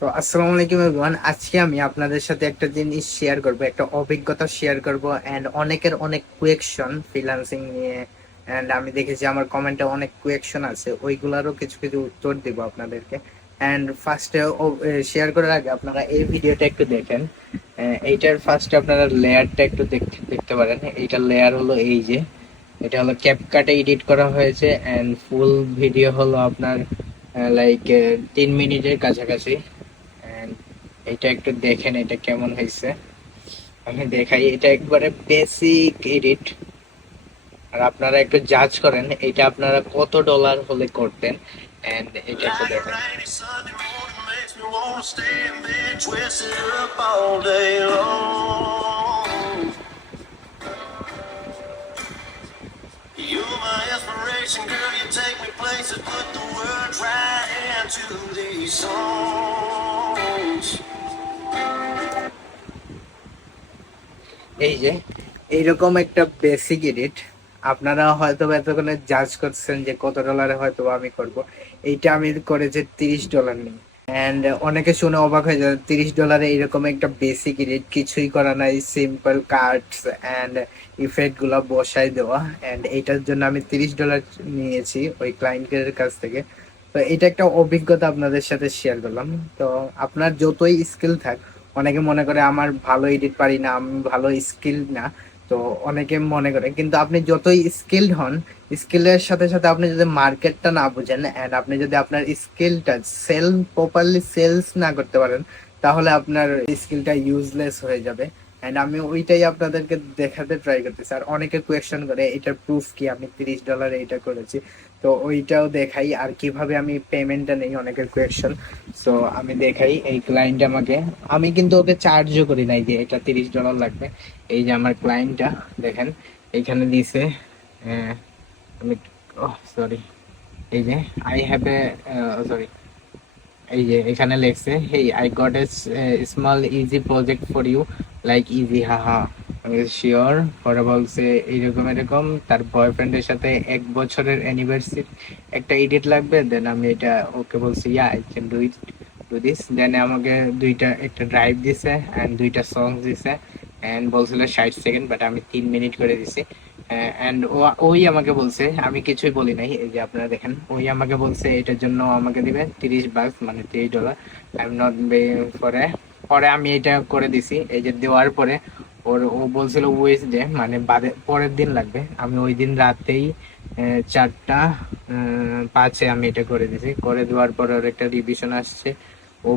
তো আসসালামু আলাইকুম এভরিওয়ান। আজকে আমি আপনাদের সাথে একটা জিনিস শেয়ার করব, একটা অভিজ্ঞতা শেয়ার করব এন্ড অনেকের অনেক কোয়েকশন ফ্রিল্যান্সিং নিয়ে। এন্ড আমি দেখেছি আমার কমেন্টে অনেক কোয়েকশন আছে, ওইগুলারও কিছু কিছু উত্তর দিব আপনাদেরকে। এন্ড ফার্স্টে শেয়ার করার আগে আপনারা এই ভিডিওটা একটু দেখেন। এইটার ফার্স্টে আপনারা লেয়ারটা একটু দেখতে দেখতে পারেন। এইটার লেয়ার হলো এই যে, এটা হলো ক্যাপকাটে এডিট করা হয়েছে এন্ড ফুল ভিডিও হলো আপনার লাইক 3 মিনিটের কাছাকাছি। And এটা একটু দেখেন এটা কেমন হয়েছে। আমি দেখাই, এটা একবারে বেসিক এডিট। আর আপনারা একটু জাজ করেন এটা আপনারা কত ডলার হলে করতেন। এন্ড এটা একটু দেখেন। You're my inspiration, girl. You take me places, put the words right into these songs. এই যে এইরকম একটা বেসিক এডিট আপনারা হয়তো এতক্ষণে জাজ করছেন যে কত ডলারে হয়তো আমি করব। এইটা আমি করেছি $30 নিয়ে। এন্ড অনেকে শুনে অবাক হয়ে যায়, $30 এইরকম একটা বেসিক এডিট, কিছুই করা নাই, সিম্পল কাটস এন্ড ইফেক্ট গুলা বসাই দেওয়া। এন্ড এইটার জন্য আমি $30 নিয়েছি ওই ক্লায়েন্টের কাছ থেকে। তো এটা একটা অভিজ্ঞতা আপনাদের সাথে শেয়ার করলাম। তো আপনার যতই স্কিল থাক, অনেকে মনে করে আমার ভালো এডিট পারি না, আমি ভালো স্কিল না। তো অনেকে মনে করে, কিন্তু আপনি যতই স্কিলড হন, স্কিলের সাথে সাথে আপনি যদি মার্কেটটা না বুঝেন এন্ড আপনি যদি আপনার স্কিলটা প্রপারলি সেলস না করতে পারেন, তাহলে আপনার স্কিলটা ইউজলেস হয়ে যাবে। এন্ড আমি ওইটাই আপনাদেরকে দেখাতে ট্রাই করতেছি। আর অনেকে কোয়েশ্চেন করে এটার প্রুফ কি, আমি $30 এটা করেছি। তো ওইটাও দেখাই আর কিভাবে আমি পেমেন্টটা নেই, অনেকের কোয়েশ্চেন। সো আমি দেখাই, এই ক্লায়েন্ট আমাকে, আমি কিন্তু ওকে চার্জও করি নাই যে এটা $30 লাগবে। এই যে আমার ক্লায়েন্টটা দেখেন এইখানে দিছে। আমি সরি, এই যে আই হ্যাভ এ সরি, এই যে এখানে লেখছে, hey I got a small easy project for you, like easy haha. আমি শিওর। পরে বলছে এইরকম এরকম তার বয়ফ্রেন্ডের সাথে 1 বছরের অ্যানিভার্সারি একটা এডিট লাগবে। দেন আমি এটা ওকে বলছি, yeah I can do it, do this. Then আমাকে একটা ড্রাইভ দিছে অ্যান্ড 2টা সং দিছে অ্যান্ড বলছিল 60 সেকেন্ড, বাট আমি 3 মিনিট করে দিছি। অ্যান্ড ওই আমাকে বলছে, আমি কিছুই বলি নাই, এই যে আপনারা দেখেন, ওই আমাকে বলছে এটার জন্য আমাকে দিবে $30, মানে $30। আই এম নট পরে পরে আমি এটা করে দিছি। এই যে দেওয়ার পরে ও বলছিল ওয়েসডে, মানে পরের দিন লাগবে। আমি ওই দিন রাতেই 4টা 5-এ আমি এটা করে দিছি। করে দেওয়ার পরে ওর একটা রিভিশন আসছে। ও